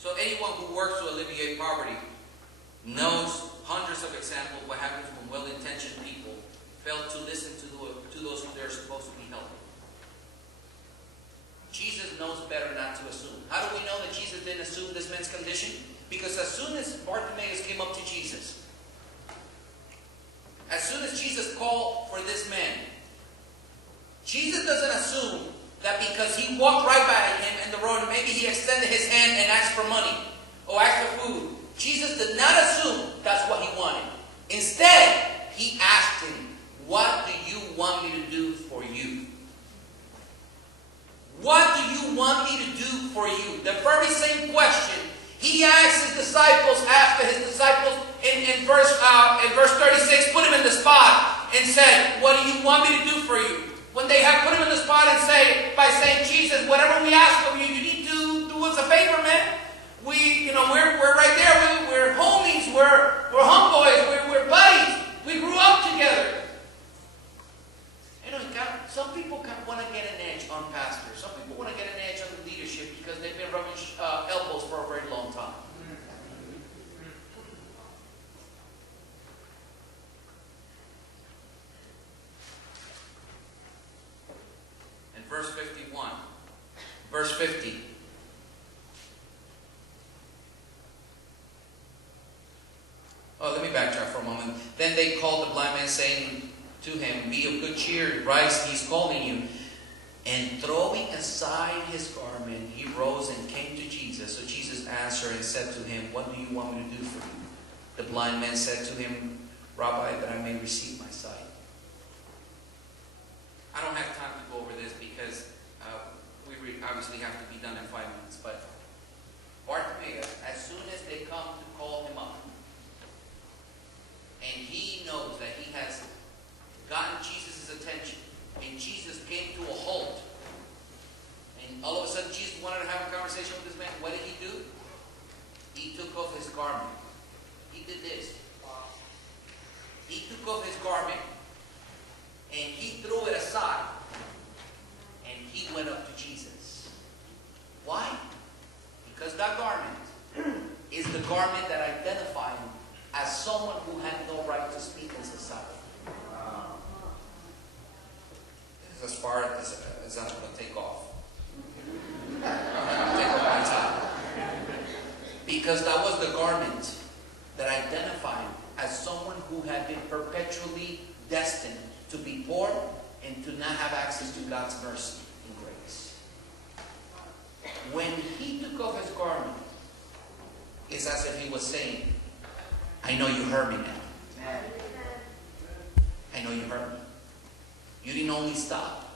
So anyone who works to alleviate poverty knows hundreds of examples of what happens when well-intentioned people fail to listen to those who they're supposed to be helping. Jesus knows better not to assume. How do we know that Jesus didn't assume this man's condition? Because as soon as Bartimaeus came up to Jesus, as soon as Jesus called for this man, Jesus doesn't assume that because he walked right by him in the road and maybe he extended his hand and asked for money or asked for food. Jesus did not assume that's what he wanted. Instead, he asked him, "What do you want me to do for you?" What do you want me to do for you? The very same question he asked his disciples after his disciples in verse 36 put him in the spot and said, "What do you want me to do for you?" When they had put him in the spot and by saying, "Jesus, whatever we ask of you, you need to do us a favor, man. We're right there. We're homies. We're homeboys. We're buddies. We grew up together." Some people want to get an edge on pastors. Some people want to get an edge on the leadership because they've been rubbing elbows for a very long time. In verse 51, verse 50. Let me backtrack for a moment. Then they called the blind man, saying to him, "Be of good cheer, rise, he's calling you." And throwing aside his garment, he rose and came to Jesus. So Jesus answered and said to him, "What do you want me to do for you?" The blind man said to him, "Rabbi, that I may receive my sight." I don't have time to go over this because we obviously have to be done in 5 minutes. But Bartimaeus, as soon as they come to call him up, and he knows that he has gotten Jesus' attention, and Jesus came to a halt, and all of a sudden Jesus wanted to have a conversation with this man. What did he do? He took off his garment. He did this. He took off his garment and he threw it aside, and he went up to Jesus. Why? Because that garment is the garment that identified him as someone who had no right to speak in society. As far as I'm going to take off. I'm going to take off my tie. Because that was the garment that identified him as someone who had been perpetually destined to be poor and to not have access to God's mercy and grace. When he took off his garment, it's as if he was saying, "I know you heard me now. I know you heard me. You didn't only stop.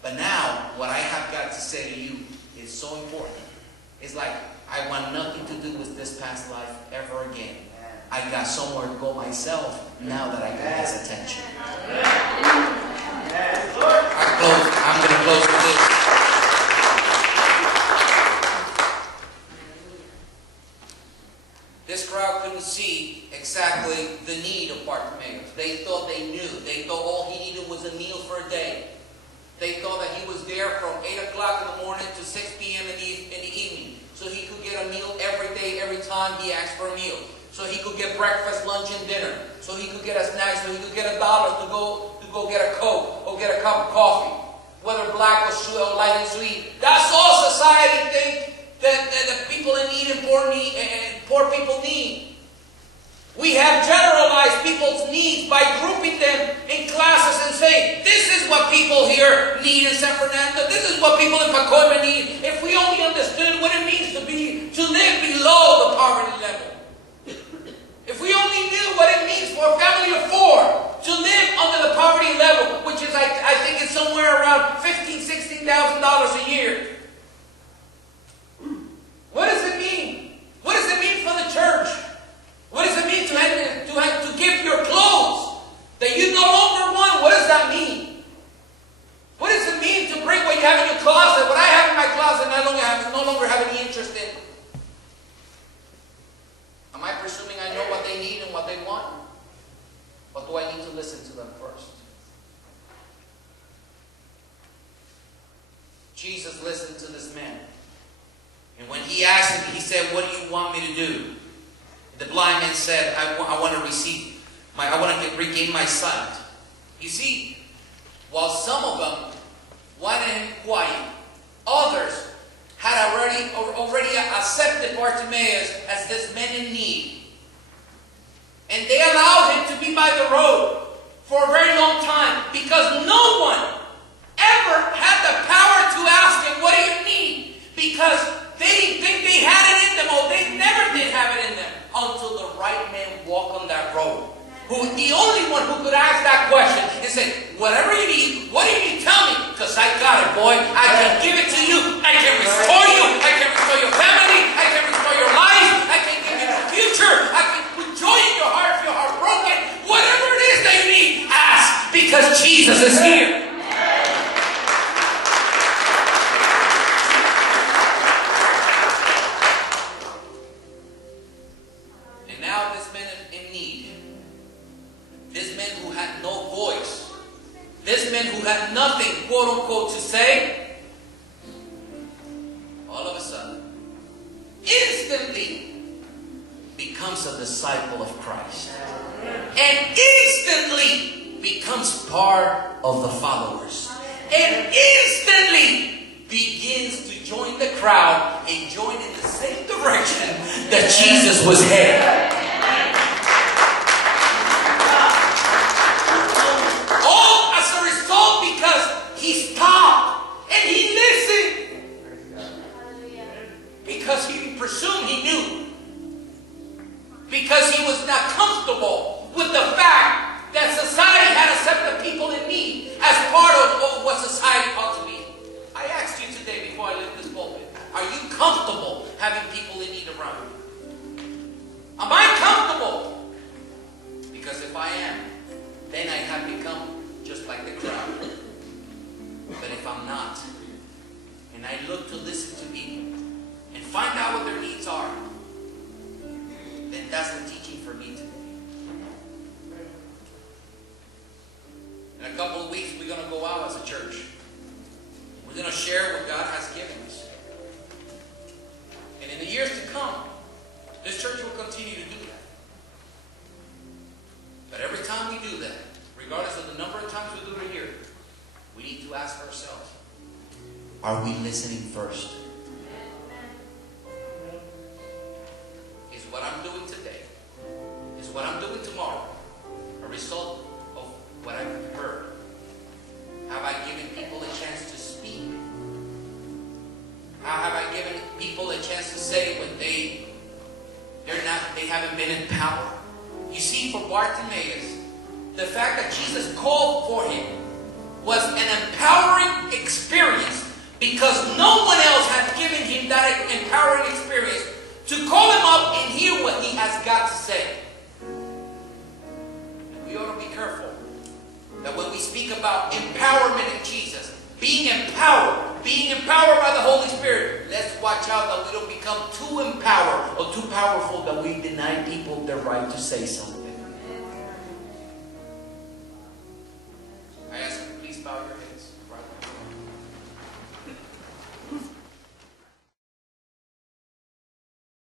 But now, what I have got to say to you is so important. It's like, I want nothing to do with this past life ever again. I got somewhere to go myself now that I got his attention." I'm going to close with this. This crowd couldn't see exactly the need of Bartimaeus. They thought they knew. They thought all he needed was a meal for a day. They thought that he was there from 8 o'clock in the morning to 6 p.m. in the evening. So he could get a meal every day, every time he asked for a meal. So he could get breakfast, lunch, and dinner. So he could get a snack. So he could get $1 to go get a Coke or get a cup of coffee. Whether black or light and sweet. That's all society thinks that the people in need and poor people need. We have generalized people's needs by grouping them in classes and saying, this is what people here need in San Fernando. This is what people in Pacoima need. If we only understood what it means to live below the poverty level. If we only knew what it means for a family of 4 to live under the poverty level, which is, I think it's somewhere around $15,000, $16,000 a year. What does it mean? What does it mean for the church? What does it mean to give your clothes that you no longer want? What does that mean? What does it mean to bring what you have in your closet, what I have in my closet, I no longer have any interest in? Am I presuming I know what they need and what they want? Or do I need to listen to them first? Jesus listened to this man. And when he asked him, he said, what do you want me to do? The blind man said, I want to regain my sight. You see, while some of them wanted him quiet, others had already accepted Bartimaeus as this man in need. And they allowed him to be by the road for a very long time because no one ever had the power to ask him, what do you need? Because they didn't think they had it in them, or they never did have it in them until the right man walked on that road. The only one who could ask that question and say, whatever you need, what do you need? Tell me, because I got it, boy. I can give it to you. I can restore you. I can restore your family. I can restore your life. I can give you the future. I can put joy in your heart if your heart broken. Whatever it is that you need, ask, because Jesus is here. And now this man in need, this man who had no voice, this man who had nothing, quote unquote, to say, all of a sudden, instantly becomes a disciple of Christ. And instantly becomes part of the followers. And instantly begins to join the crowd and join in the same direction that Jesus was heading. He stopped and he listened. Because he presumed he knew. Because he was not comfortable with the fact that society had accepted people in need as part of what society ought to be. I asked you today before I left this pulpit, are you comfortable having people in need around you? Am I comfortable? Because if I am, then I have become just like the crowd. But if I'm not, and I look to listen to people and find out what their needs are, then that's the teaching for me today. In a couple of weeks, we're going to go out as a church. We're going to share what God has given us. And in the years to come, this church will continue to do that. But every time we do that, regardless of the number of times we do it here, we need to ask ourselves, are we listening first? Is what I'm doing today, is what I'm doing tomorrow, a result of what I've heard? Have I given people a chance to speak? How have I given people a chance to say what they haven't been empowered? You see, for Bartimaeus, the fact that Jesus called for him was an empowering experience, because no one else had given him that empowering experience to call him up and hear what he has got to say. And we ought to be careful that when we speak about empowerment in Jesus, being empowered by the Holy Spirit, let's watch out that we don't become too empowered or too powerful that we deny people their right to say something.